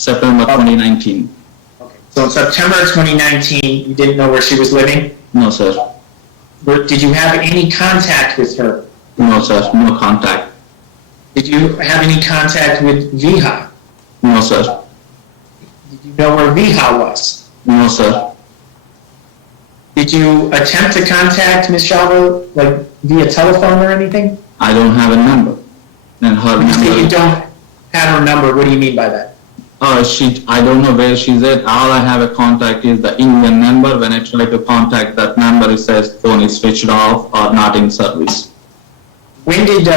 September 2019. Okay. So in September 2019, you didn't know where she was living? No, sir. Did you have any contact with her? No, sir. No contact. Did you have any contact with Viha? No, sir. Did you know where Viha was? No, sir. Did you attempt to contact Ms. Shavo, like via telephone or anything? I don't have a number. And her When you say you number. don't have her number, what do you mean by that? I don't know where she's at. All I have a contact is the Indian number. When I try to contact that number, it says phone is switched off or not in service. When did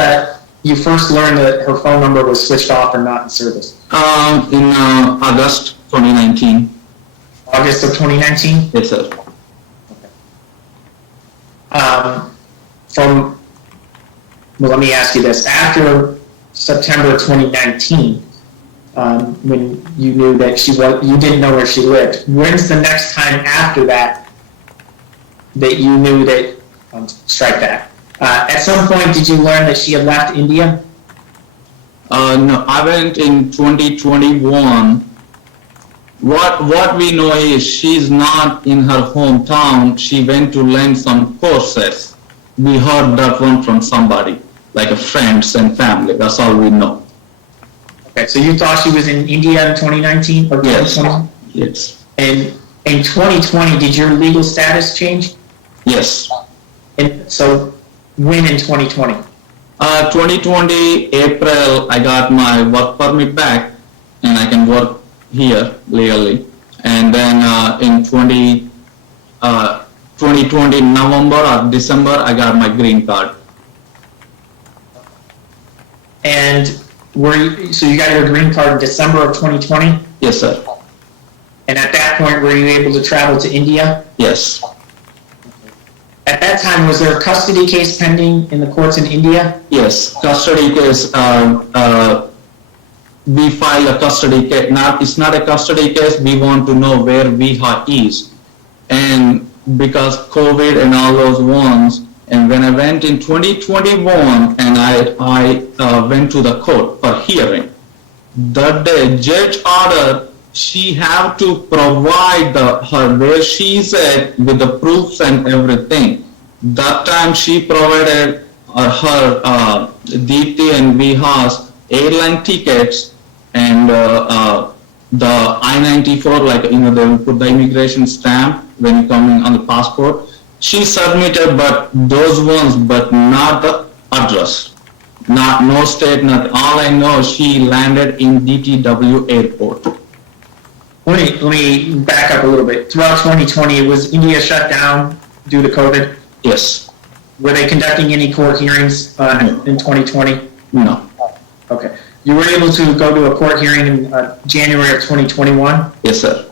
you first learn that her phone number was switched off or not in service? In August 2019. August of 2019? Yes, sir. Well, let me ask you this. After September 2019, when you knew that you didn't know where she lived, when's the next time after that that you knew that, strike that. At some point, did you learn that she had left India? No, I went in 2021. What we know is she's not in her hometown. She went to learn some courses. We heard that one from somebody, like a friends and family. That's all we know. Okay, so you thought she was in India in 2019 or 2020? Yes. And in 2020, did your legal status change? Yes. And so when in 2020? 2020 April, I got my work permit back, and I can work here legally. And then in 2020 November or December, I got my green card. And so you got your green card in December of 2020? Yes, sir. And at that point, were you able to travel to India? Yes. At that time, was there a custody case pending in the courts in India? Yes. Custody case. We file a custody case. It's not a custody case. We want to know where Viha is, and because COVID and all those ones. And when I went in 2021, and I went to the court for hearing, that day judge ordered she have to provide her where she's at with the proofs and everything. That time she provided her Deepthi and Viha's airline tickets and the I-94, like, they will put the immigration stamp when you come in on the passport. She submitted but those ones, but not the address. No state, not. All I know, she landed in DTW airport. Let me back up a little bit. Throughout 2020, was India shut down due to COVID? Yes. Were they conducting any court hearings in 2020? No. Okay. You were able to go to a court hearing in January of 2021? Yes, sir.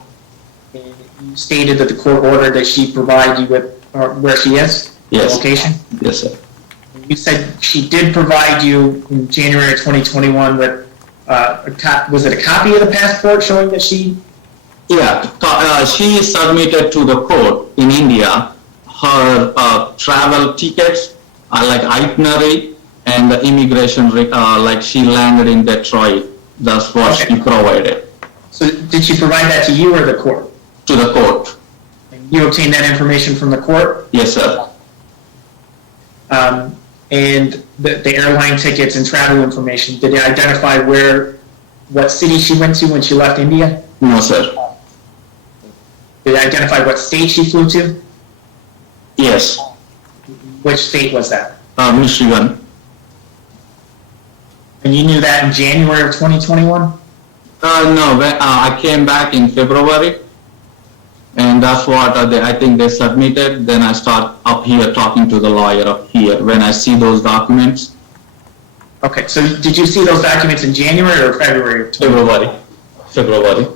And you stated that the court ordered that she provide you with where she is? Yes. The location? Yes, sir. You said she did provide you in January of 2021 with, was it a copy of the passport showing that she? Yeah, she submitted to the court in India her travel tickets, like itinerary, and the immigration, like she landed in Detroit. That's what she provided. So did she provide that to you or the court? To the court. And you obtained that information from the court? Yes, sir. And the airline tickets and travel information, did it identify what city she went to when she left India? No, sir. Did it identify what state she flew to? Yes. Which state was that? Michigan. And you knew that in January of 2021? No, I came back in February, and that's what I think they submitted. Then I start up here talking to the lawyer up here when I see those documents. Okay, so did you see those documents in January or February of 2021? February.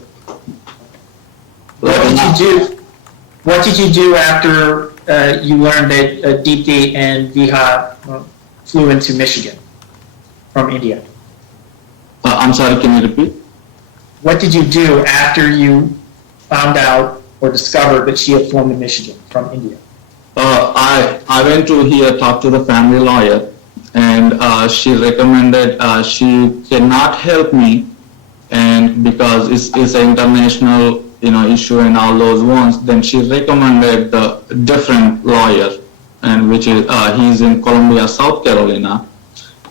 What did you do after you learned that Deepthi and Viha flew into Michigan from India? I'm sorry, can you repeat? What did you do after you found out or discovered that she had flown to Michigan from India? I went to here, talk to the family lawyer, and she recommended she cannot help me and and because it's an international, issue and all those ones, then she recommended the different lawyer, and which is, he's in Columbia, South Carolina.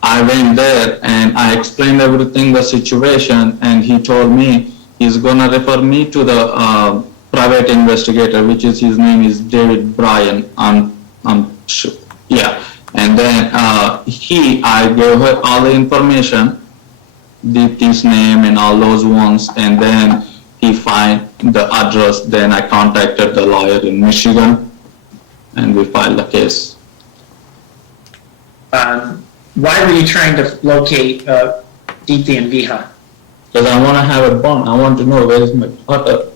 I went there and I explained everything, the situation, and he told me he's gonna refer me to the private investigator, which is, his name is David Bryan. I'm sure, yeah. And then I gave her all the information, Deepti's name and all those ones, and then he find the address. Then I contacted the lawyer in Michigan, and we filed the case. Why were you trying to locate Deepti and Viha? Because I want to have a bond. I want to know where is my daughter.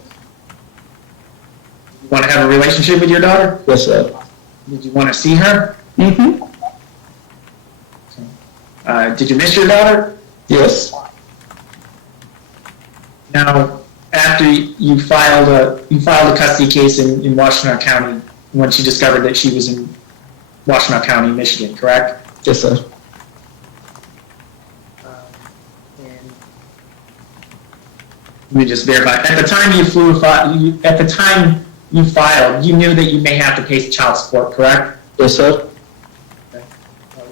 You want to have a relationship with your daughter? Yes, sir. Did you want to see her? Mm-hmm. Did you miss your daughter? Yes. Now, after you filed a custody case in Washtenaw County, once you discovered that she was in Washtenaw County, Michigan, correct? Yes, sir. And let me just verify. At the time you filed, you knew that you may have to pay child support, correct? Yes, sir.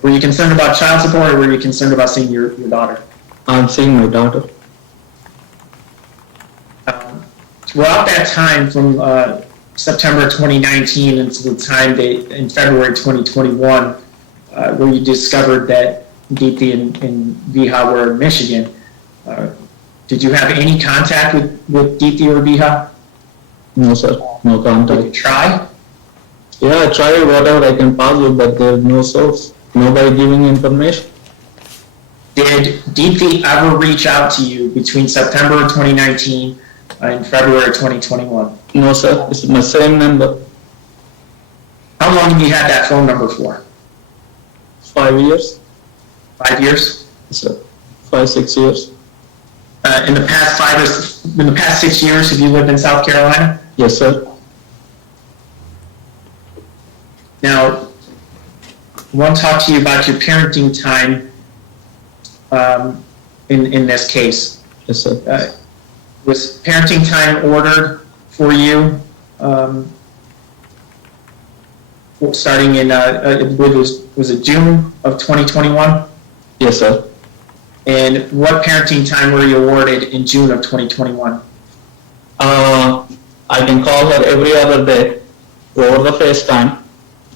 Were you concerned about child support, or were you concerned about seeing your daughter? I'm seeing my daughter. Throughout that time, from September 2019 until the time in February 2021, where you discovered that Deepti and Viha were in Michigan, did you have any contact with Deepti or Viha? No, sir. No Did contact. you try? Yeah, I tried whatever I can possible, but there's no source. Nobody giving information. Did Deepti ever reach out to you between September 2019 and February 2021? No, sir. It's my same number. How long have you had that phone number for? 5 years. 5 years? Yes, sir. 5, 6 years. In the past 6 years, have you lived in South Carolina? Yes, sir. Now, I want to talk to you about your parenting time in this case. Yes, sir. Was parenting time ordered for you starting in, was it June of 2021? Yes, sir. And what parenting time were you awarded in June of 2021? I can call her every other day over the FaceTime,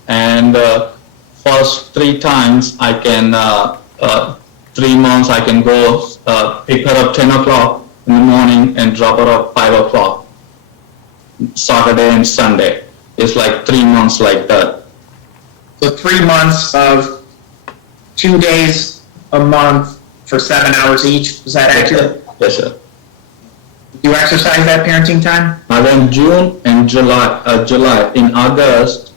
and first 3 times I can, 3 months I can go pick her up 10 o'clock in the morning and drop her up 5 o'clock, Saturday and Sunday. It's like 3 months like that. So 3 months of 2 days a month for 7 hours each, is that accurate? Yes, sir. Do you exercise that parenting time? Then June and July. In August,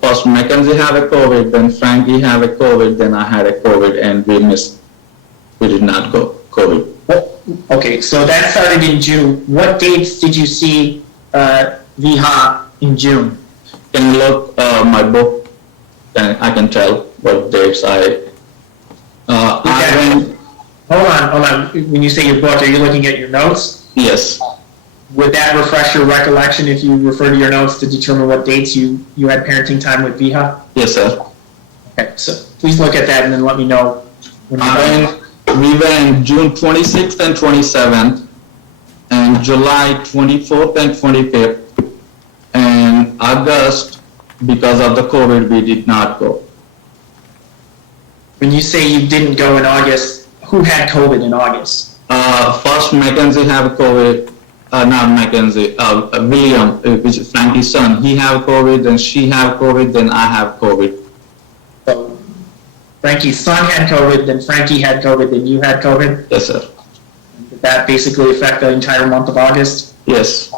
first Mackenzie had a COVID, then Frankie had a COVID, then I had a COVID, and we missed. We did not go COVID. Okay, so that started in June. What dates did you see Viha in June? Can you look my book? And I can tell what dates I went. Hold on. When you say your book, are you looking at your notes? Yes. Would that refresh your recollection if you refer to your notes to determine what dates you had parenting time with Viha? Yes, sir. Okay, so please look at that and then let me know when you're done. We went June 26th and 27th, and July 24th and 25th, and August, because of the COVID, we did not go. When you say you didn't go in August, who had COVID in August? First Mackenzie have COVID, not Mackenzie, William, which is Frankie's son, he have COVID, then she have COVID, then I have COVID. So Frankie's son had COVID, then Frankie had COVID, then you had COVID? Yes, sir. Did that basically affect the entire month of August? Yes.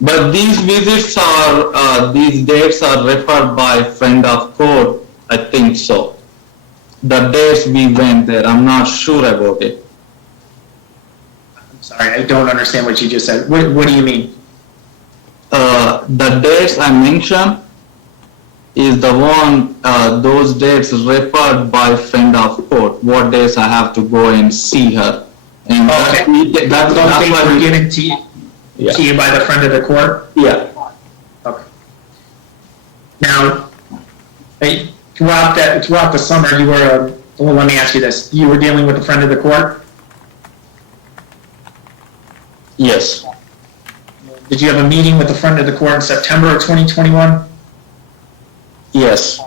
But these visits are, these dates are referred by friend of court, I think so. The days we went there, I'm not sure about it. I'm sorry, I don't understand what you just said. What do you mean? The dates I mentioned is the one, those dates referred by friend of court, what days I have to go and see her And Okay. that's Those dates why were we, given yeah, to you by the friend of the court? yeah. Okay. Now, throughout the summer, you were, well, let me ask you this. You were dealing with a friend of the court? Yes, Did you have a meeting with a friend of the court in September of 2021? yes,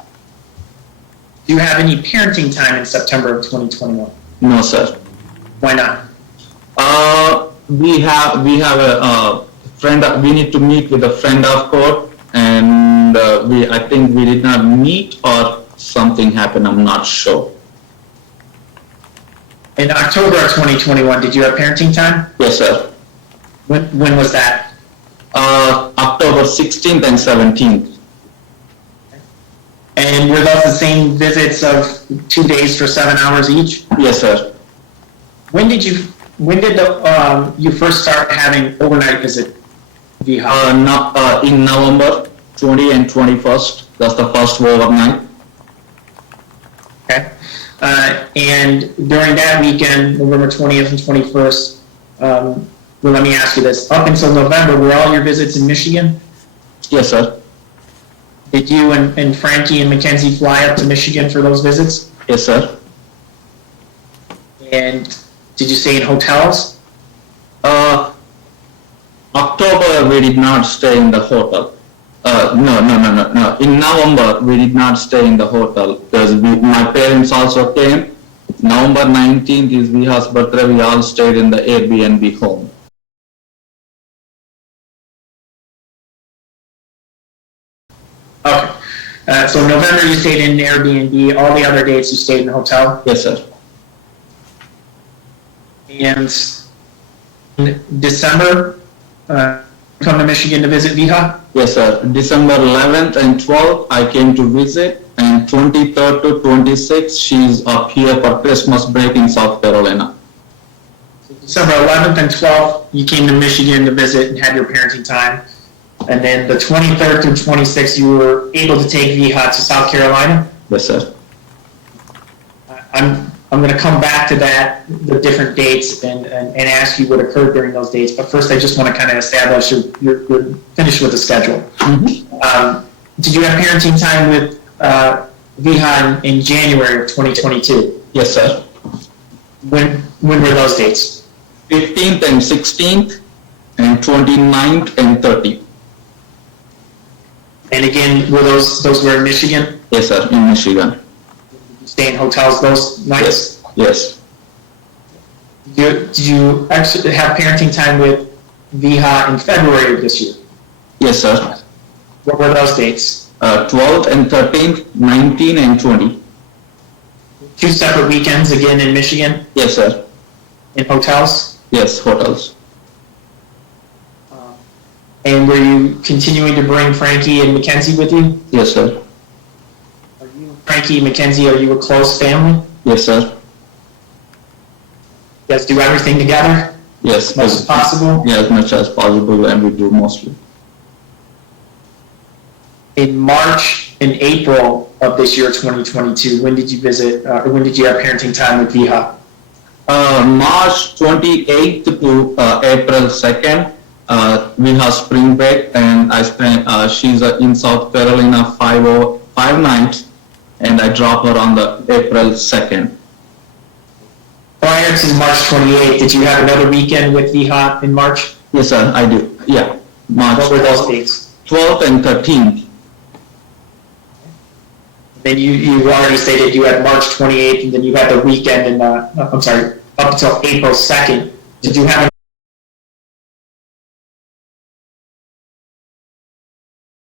Do you have any parenting time in September of 2021? no, sir. Why not? We have a friend, we need to meet with a friend of court, and I think we did not meet or something happened, I'm not sure. In October of 2021, did you have parenting time? Yes, sir. When was that? October 16th and 17th. And were those the same visits of 2 days for 7 hours each? Yes, sir. When did you first start having overnight visit VHA? In November 20 and 21st, that's the first overnight. Okay. And during that weekend, November 20th and 21st, well, let me ask you this. Up until November, were all your visits in Michigan? Yes, sir. Did you and Frankie and Mackenzie fly up to Michigan for those visits? Yes, sir. And did you stay in hotels? October, we did not stay in the hotel. No. In November, we did not stay in the hotel because my parents also came. November 19th is Viha's birthday. We all stayed in the Airbnb home. Okay. So November you stayed in Airbnb. All the other dates you stayed in a hotel. Yes, sir. And in December, come to Michigan to visit Viha? Yes, sir. December 11th and 12th, I came to visit, and 23rd to 26th, she's up here for Christmas break in South Carolina. December 11th and 12th, you came to Michigan to visit and had your parenting time. And then the 23rd through 26th, you were able to take Viha to South Carolina? Yes, sir. I'm going to come back to that, the different dates, and ask you what occurred during those dates. But first, I just want to kind of establish you're finished with the schedule. Mm-hmm. Did you have parenting time with Viha in January of 2022? Yes, sir. When were those dates? 15th and 16th, and 29th and 30th. And again, were those were in Michigan? Yes, sir, in Michigan. Stay in hotels those nights? Yes. Did you actually have parenting time with Viha in February of this year? Yes, sir. What were those dates? 12th and 13th, 19 and 20. 2 separate weekends again in Michigan? Yes, sir. In hotels? Yes, hotels. And were you continuing to bring Frankie and Mackenzie with you? Yes, sir. Frankie and Mackenzie, are you a close family? Yes, sir. You guys do everything together? Yes. As much as possible? Yeah, as much as possible, and we do mostly. In March and April of this year, 2022, when did you visit, or when did you have parenting time with Viha? March 28th to April 2nd, we have spring break, and I spent, she's in South Carolina 5 nights, and I drop her on the April 2nd. Prior to March 28th, did you have another weekend with Viha in March? Yes, sir, I do. Yeah, March. What were those dates? 12th and 13th. Then you already stated you had March 28th, and then you had the weekend in, I'm sorry, up until April 2nd. Did you have